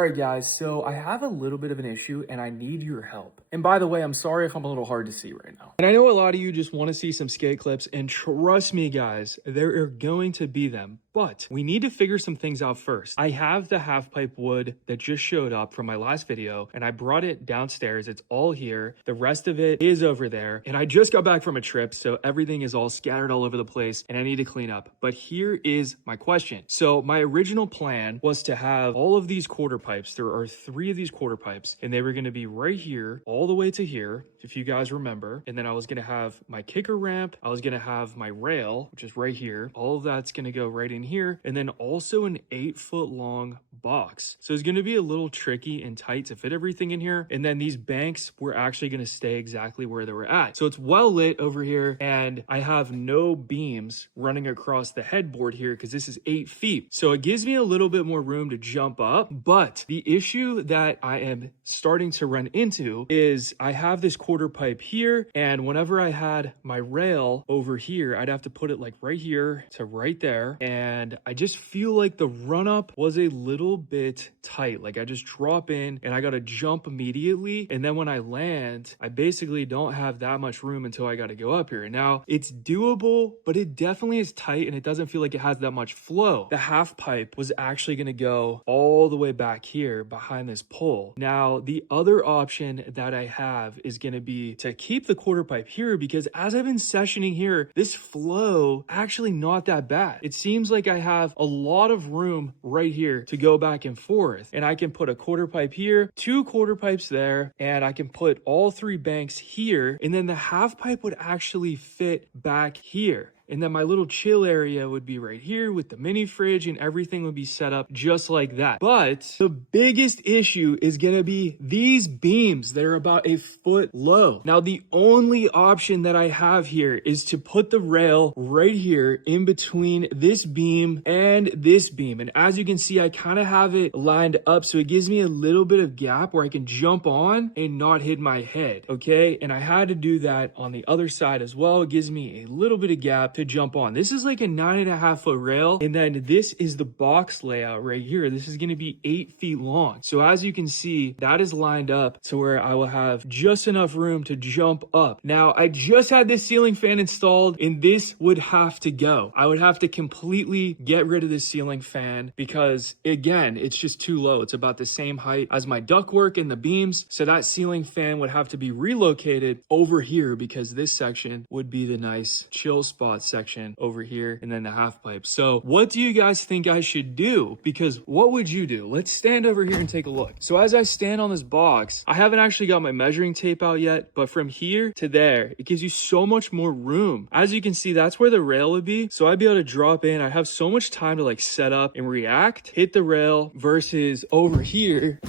All right, guys, so I have a little bit of an issue and I need your help. And by the way, I'm sorry if I'm a little hard to see right now. And I know a lot of you just want to see some skate clips, and trust me, guys, there are going to be them. But we need to figure some things out first. I have the half pipe wood that just showed up from my last video, and I brought it downstairs. It's all here. The rest of it is over there. And I just got back from a trip, so everything is all scattered all over the place, and I need to clean up. But here is my question. So my original plan was to have all of these quarter pipes. There are 3 of these quarter pipes, and they were going to be right here all the way to here, if you guys remember. And then I was going to have my kicker ramp. I was going to have my rail, which is right here. All of that's going to go right in here. And then also an 8-foot long box. So it's going to be a little tricky and tight to fit everything in here. And then these banks were actually going to stay exactly where they were at. So it's well lit over here, and I have no beams running across the headboard here because this is 8 feet. So it gives me a little bit more room to jump up. But the issue that I am starting to run into is I have this quarter pipe here, and whenever I had my rail over here, I'd have to put it like right here to right there. And I just feel like the run up was a little bit tight. Like I just drop in and I got to jump immediately. And then when I land, I basically don't have that much room until I got to go up here. Now it's doable, but it definitely is tight and it doesn't feel like it has that much flow. The half pipe was actually going to go all the way back here behind this pole. Now the other option that I have is going to be to keep the quarter pipe here, because as I've been sessioning here, this flow actually not that bad. It seems like I have a lot of room right here to go back and forth, and I can put a quarter pipe here, 2 quarter pipes there, and I can put all 3 banks here, and then the half pipe would actually fit back here. And then my little chill area would be right here with the mini fridge, and everything would be set up just like that. But the biggest issue is gonna be these beams that are about 1 foot low. Now, the only option that I have here is to put the rail right here in between this beam and this beam. And as you can see, I kind of have it lined up, so it gives me a little bit of gap where I can jump on and not hit my head, okay? And I had to do that on the other side as well. It gives me a little bit of gap to jump on. This is like a 9.5 foot rail, and then this is the box layout right here. This is going to be 8 feet long. So as you can see, that is lined up to where I will have just enough room to jump up. Now I just had this ceiling fan installed, and this would have to go. I would have to completely get rid of this ceiling fan because again, it's just too low. It's about the same height as my ductwork and the beams. So that ceiling fan would have to be relocated over here because this section would be the nice chill spot section over here, and then the half pipe. So what do you guys think I should do? Because what would you do? Let's stand over here and take a look. So as I stand on this box, I haven't actually got my measuring tape out yet, but from here to there, it gives you so much more room. As you can see, that's where the rail would be. So I'd be able to drop in. I have so much time to like set up and react, hit the rail, versus over here,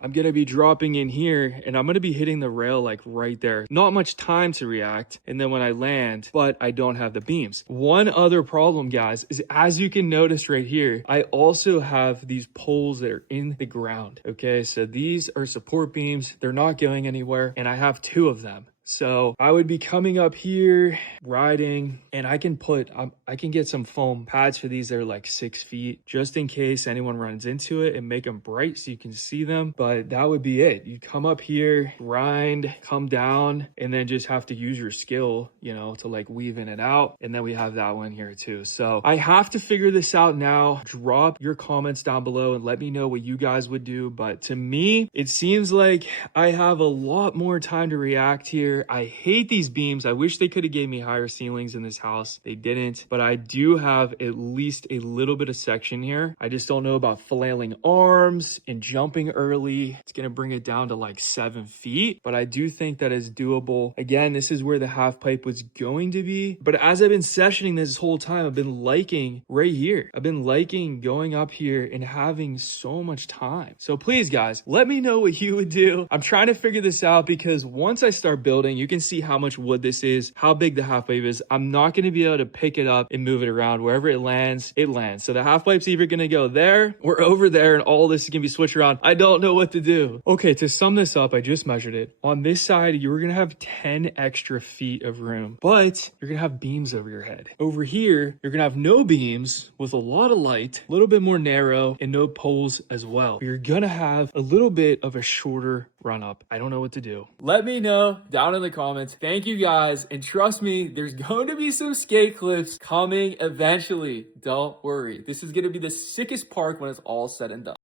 I'm going to be dropping in here and I'm going to be hitting the rail like right there. Not much time to react. And then when I land, but I don't have the beams. One other problem, guys, is as you can notice right here, I also have these poles that are in the ground. Okay, so these are support beams. They're not going anywhere, and I have 2 of them. So I would be coming up here, riding, and I can get some foam pads for these that are like 6 feet, just in case anyone runs into it, and make them bright so you can see them. But that would be it. You come up here, grind, come down, and then just have to use your skill, you know, to like weave in and out. And then we have that one here too. So I have to figure this out now. Drop your comments down below and let me know what you guys would do. But to me, it seems like I have a lot more time to react here. I hate these beams. I wish they could have gave me higher ceilings in this house. They didn't, but I do have at least a little bit of section here. I just don't know about flailing arms and jumping early. It's going to bring it down to like 7 feet, but I do think that is doable. Again, this is where the half pipe was going to be, but as I've been sessioning this whole time, I've been liking right here. I've been liking going up here and having so much time. So please, guys, let me know what you would do. I'm trying to figure this out because once I start building, building. You can see how much wood this is, how big the half pipe is. I'm not going to be able to pick it up and move it around. Wherever it lands, it lands. So the half pipe's either going to go there or over there, and all this is going to be switched around. I don't know what to do. Okay, to sum this up, I just measured it. On this side, you're going to have 10 extra feet of room, but you're going to have beams over your head. Over here, you're going to have no beams with a lot of light, a little bit more narrow, and no poles as well. You're going to have a little bit of a shorter run up. I don't know what to do. Let me know down in the comments. Thank you guys. And trust me, there's going to be some skate clips coming eventually. Don't worry. This is going to be the sickest park when it's all said and done.